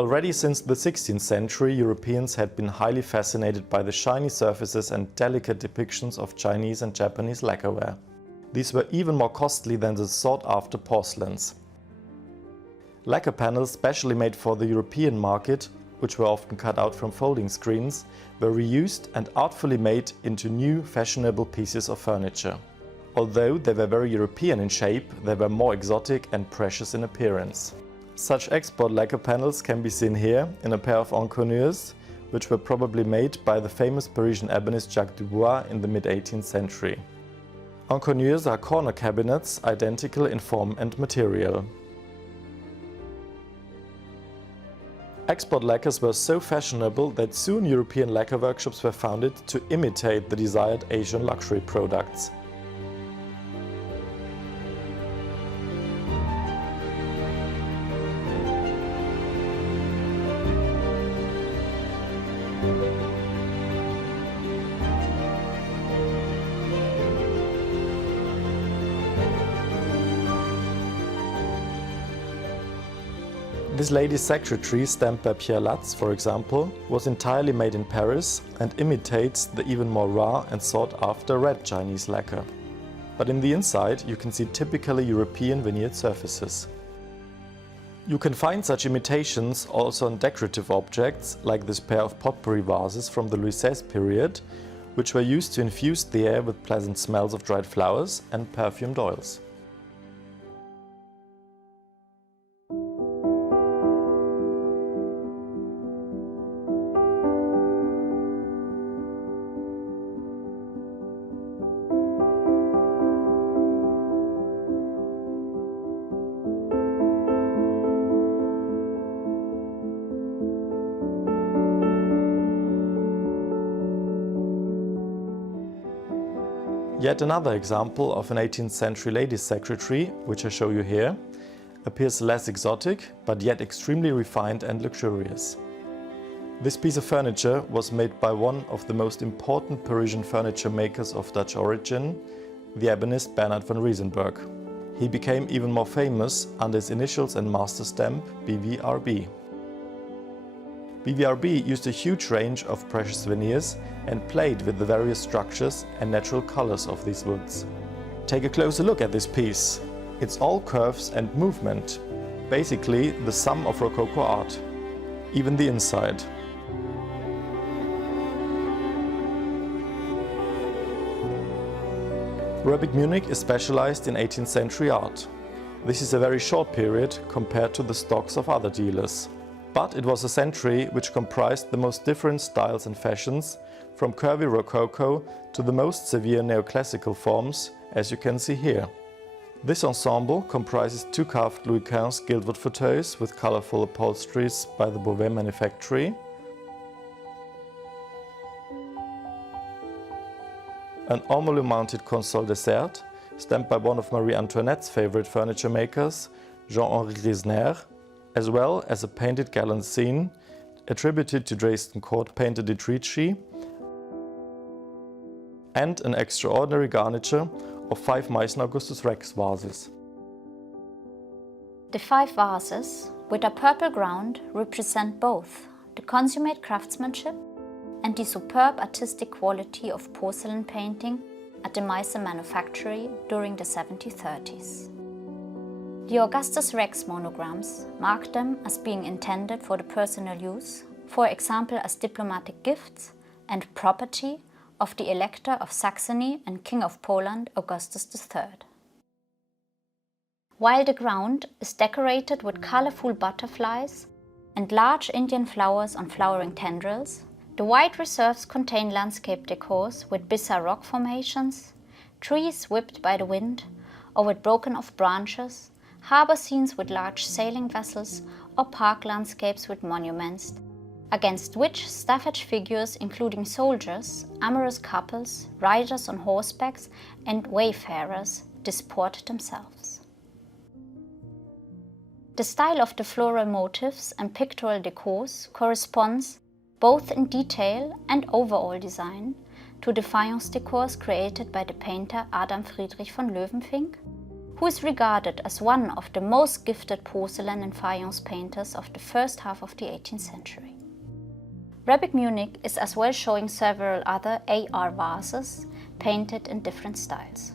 Already since the 16th century, Europeans had been highly fascinated by the shiny surfaces and delicate depictions of Chinese and Japanese lacquerware. These were even more costly than the sought-after porcelains. Lacquer panels specially made for the European market, which were often cut out from folding screens, were reused and artfully made into new fashionable pieces of furniture. Although they were very European in shape, they were more exotic and precious in appearance. Such export lacquer panels can be seen here in a pair of encoignures, which were probably made by the famous Parisian ebonist Jacques Dubois in the mid-18th century. Encoignures are corner cabinets identical in form and material. Export lacquers were so fashionable that soon European lacquer workshops were founded to imitate the desired Asian luxury products. This lady's secretary, stamped by Pierre Latz, for example, was entirely made in Paris and imitates the even more rare and sought-after red Chinese lacquer. But in the inside you can see typically European veneered surfaces. You can find such imitations also on decorative objects, like this pair of potpourri vases from the Louis XVI period, which were used to infuse the air with pleasant smells of dried flowers and perfumed oils. Yet another example of an 18th century lady's secretary, which I show you here, appears less exotic, but yet extremely refined and luxurious. This piece of furniture was made by one of the most important Parisian furniture makers of Dutch origin, the ebonist Bernard van Riesenberg. He became even more famous under his initials and master stamp BVRB. BVRB used a huge range of precious veneers and played with the various structures and natural colors of these woods. Take a closer look at this piece. It's all curves and movement, basically the sum of Rococo art, even the inside. Robic Munich is specialized in 18th century art. This is a very short period compared to the stocks of other dealers. But it was a century which comprised the most different styles and fashions, from curvy Rococo to the most severe neoclassical forms, as you can see here. This ensemble comprises two carved Louis XV gildwood fauteuils with colorful upholsteries by the Beauvais manufactory, an ormolu-mounted console dessert stamped by one of Marie Antoinette's favorite furniture makers, Jean-Henri Grisner, as well as a painted gallant scene attributed to Dresden court painter Dietrici, and an extraordinary garniture of 5 Meissen Augustus Rex vases. The 5 vases, with a purple ground, represent both the consummate craftsmanship and the superb artistic quality of porcelain painting at the Meissen manufactory during the 1730s. The Augustus Rex monograms mark them as being intended for the personal use, for example as diplomatic gifts and property of the Elector of Saxony and King of Poland Augustus III. While the ground is decorated with colorful butterflies and large Indian flowers on flowering tendrils, the wide reserves contain landscape decors with bizarre rock formations, trees whipped by the wind or with broken off branches, harbor scenes with large sailing vessels, or park landscapes with monuments, against which staffage figures including soldiers, amorous couples, riders on horsebacks and wayfarers disport themselves. The style of the floral motifs and pictorial decors corresponds, both in detail and overall design, to the faience decors created by the painter Adam Friedrich von Löwenfink, who is regarded as one of the most gifted porcelain and faience painters of the first half of the 18th century. Rebic Munich is as well showing several other AR vases painted in different styles.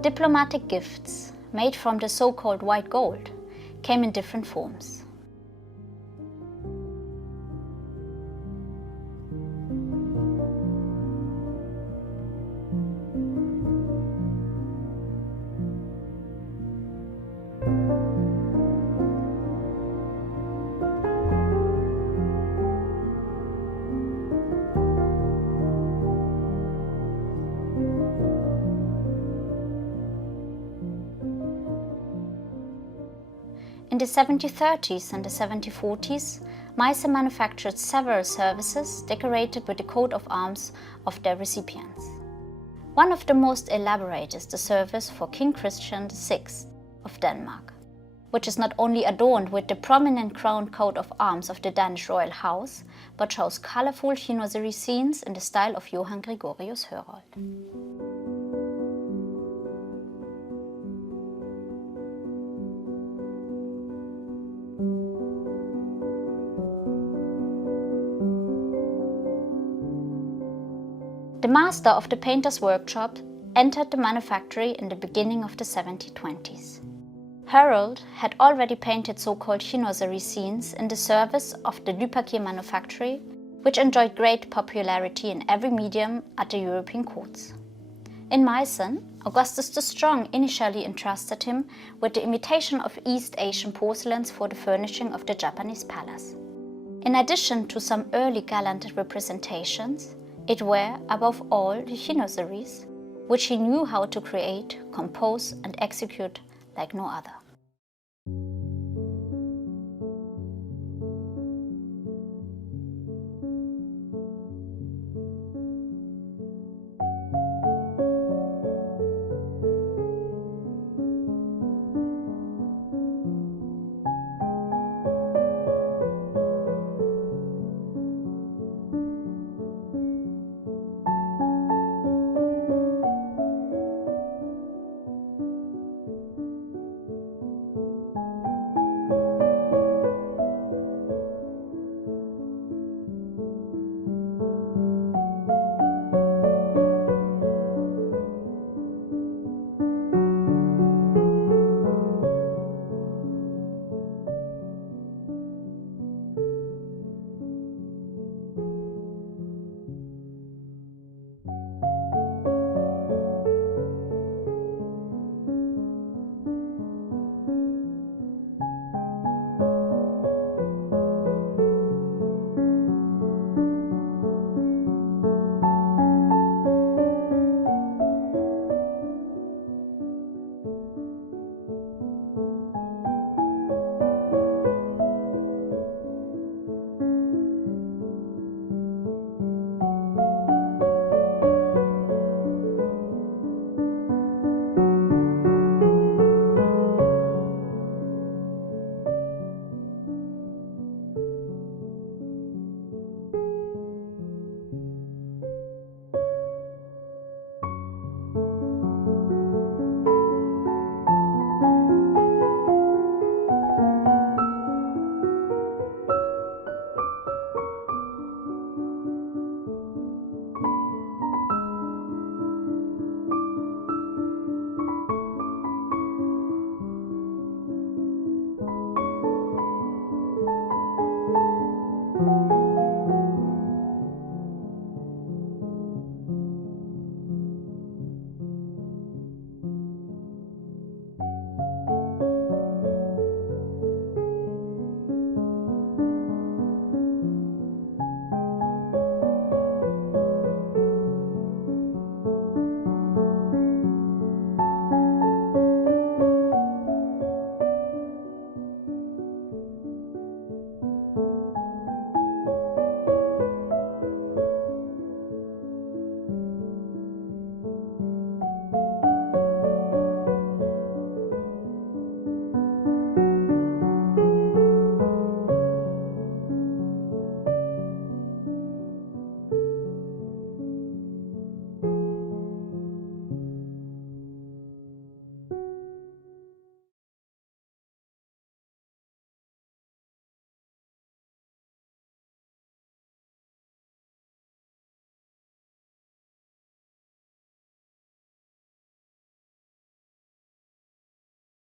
Diplomatic gifts, made from the so-called white gold, came in different forms. In the 1730s and the 1740s, Meissen manufactured several services decorated with the coat of arms of their recipients. One of the most elaborate is the service for King Christian VI of Denmark, which is not only adorned with the prominent crowned coat of arms of the Danish royal house, but shows colorful chinoiserie scenes in the style of Johann Gregorius Herold. The master of the painter's workshop entered the manufactory in the beginning of the 1720s. Herold had already painted so-called chinoiserie scenes in the service of the Dupaquier manufactory, which enjoyed great popularity in every medium at the European courts. In Meissen, Augustus the Strong initially entrusted him with the imitation of East Asian porcelains for the furnishing of the Japanese palace. In addition to some early gallant representations, it were, above all, the chinoiseries, which he knew how to create, compose and execute like no other.